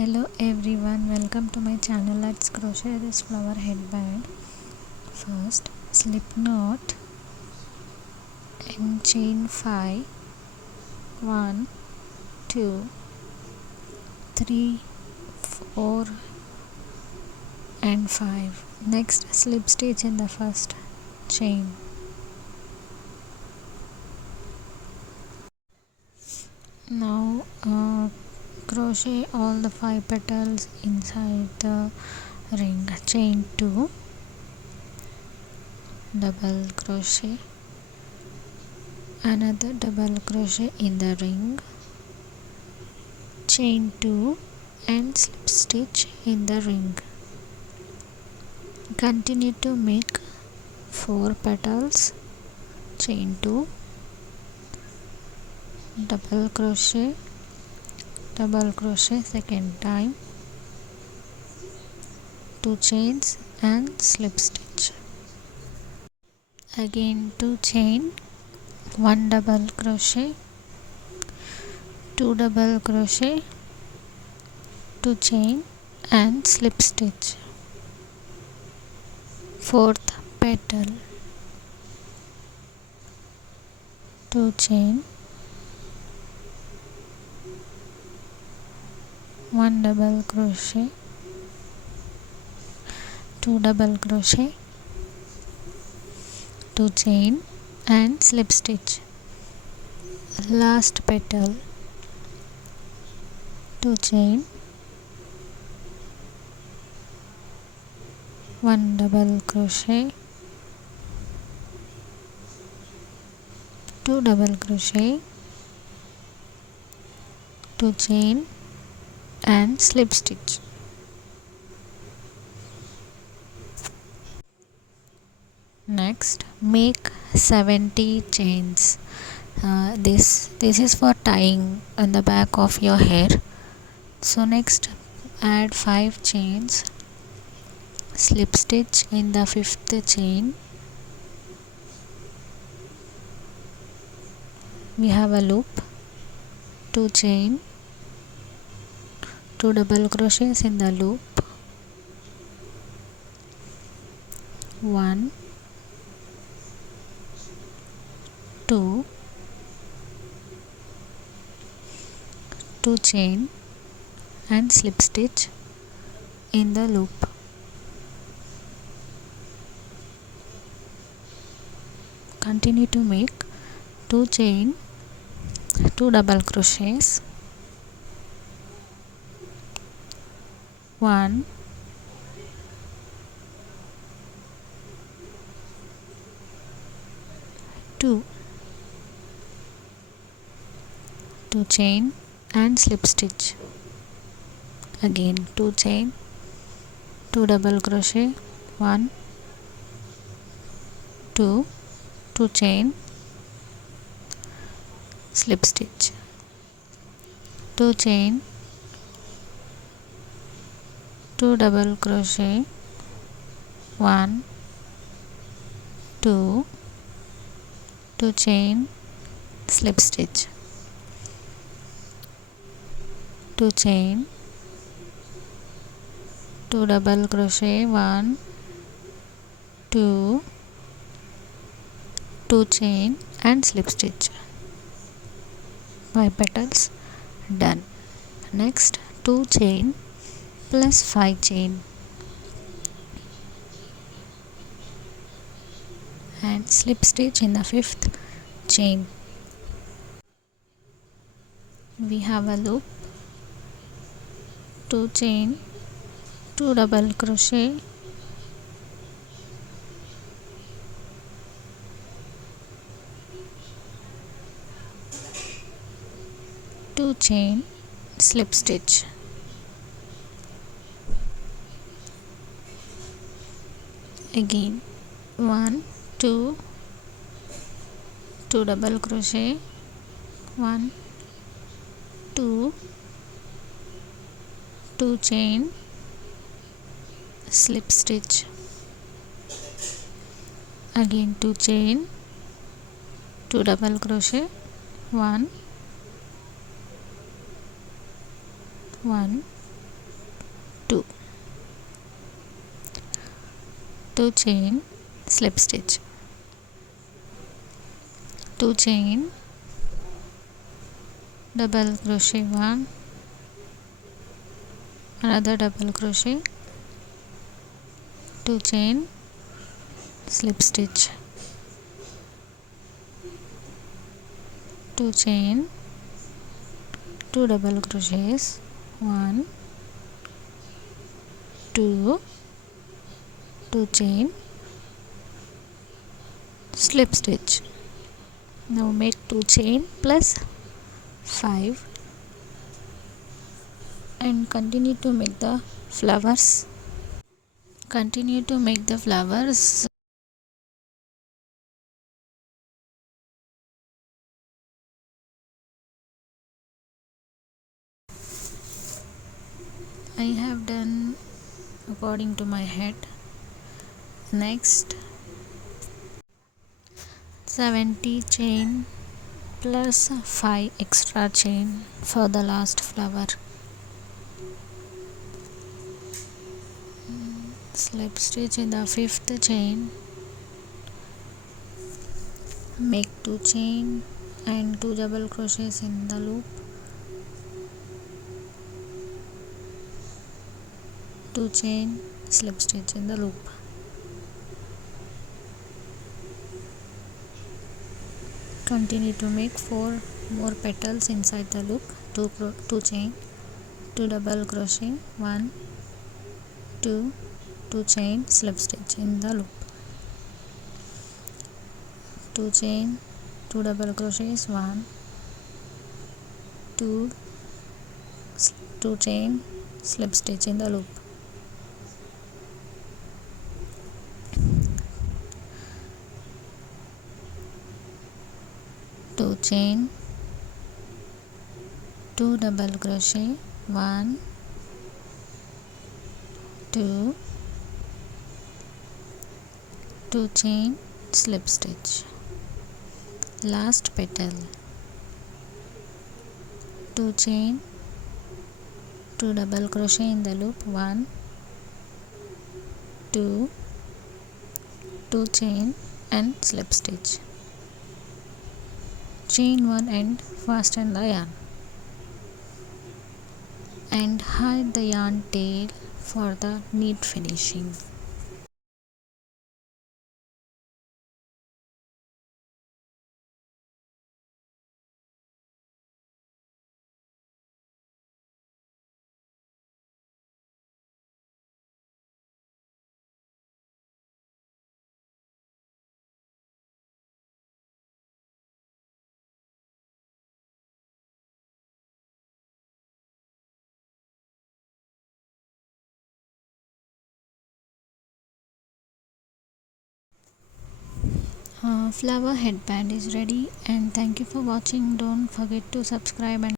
Hello everyone, welcome to my channel. Let's crochet this flower headband. First, slip knot and chain 5. 1, 2, 3, 4 and 5. Next, slip stitch in the first chain. Now crochet all the 5 petals inside the ring. Chain 2, double crochet, another double crochet in the ring, chain 2 and slip stitch in the ring. Continue to make 4 petals, chain 2, double crochet second time, 2 chains and slip stitch. Again 2 chain, 1 double crochet, 2 double crochet, 2 chain and slip stitch. Fourth petal, 2 chain, 1 double crochet, 2 double crochet, 2 chain and slip stitch. Last petal, 2 chain, 1 double crochet, 2 double crochet, 2 chain and slip stitch. Next, make 70 chains. This is for tying on the back of your hair. So next, add 5 chains, slip stitch in the 5th chain. We have a loop, 2 chain, 2 double crochets in the loop, 1, 2, 2 chain and slip stitch in the loop. Continue to make 2 chain, 2 double crochets, 1, 2, 2 chain and slip stitch. Again 2 chain, 2 double crochet, 1, 2, 2 chain, slip stitch, 2 chain, 2 double crochet, 1, 2, 2 chain, slip stitch, 2 chain, 2 double crochet, 1, 2, 2 chain and slip stitch. 5 petals done. Next 2 chain plus 5 chain and slip stitch in the 5th chain. We have a loop, 2 chain, 2 double crochet, 2 chain, slip stitch. Again 1, 2, 2 double crochet, 1, 2, 2 chain, slip stitch. Again 2 chain, 2 double crochet, 1, 1, 2 chain, slip stitch, 2 chain, double crochet 1, another double crochet, 2 chain, slip stitch, 2 chain, 2 double crochets, 1, 2, 2 chain, slip stitch. Now make 2 chain plus 5 and continue to make the flowers. Continue to make the flowers. I have done according to my head. Next 70 chain plus 5 extra chain for the last flower. Slip stitch in the 5th chain, make 2 chain and 2 double crochets in the loop, 2 chain, slip stitch in the loop. Continue to make 4 more petals inside the loop, 2 chain, 2 double crochet, 1, 2, 2 chain, slip stitch in the loop, 2 chain, 2 double crochets, 1, 2, 2 chain, slip stitch in the loop, 2 chain, 2 double crochet, 1, 2, 2 chain, slip stitch. Last petal, 2 chain, 2 double crochet in the loop, 1, 2, 2 chain and slip stitch. Chain one end, fasten the yarn and hide the yarn tail for the neat finishing. Flower headband is ready, and thank you for watching. Don't forget to subscribe and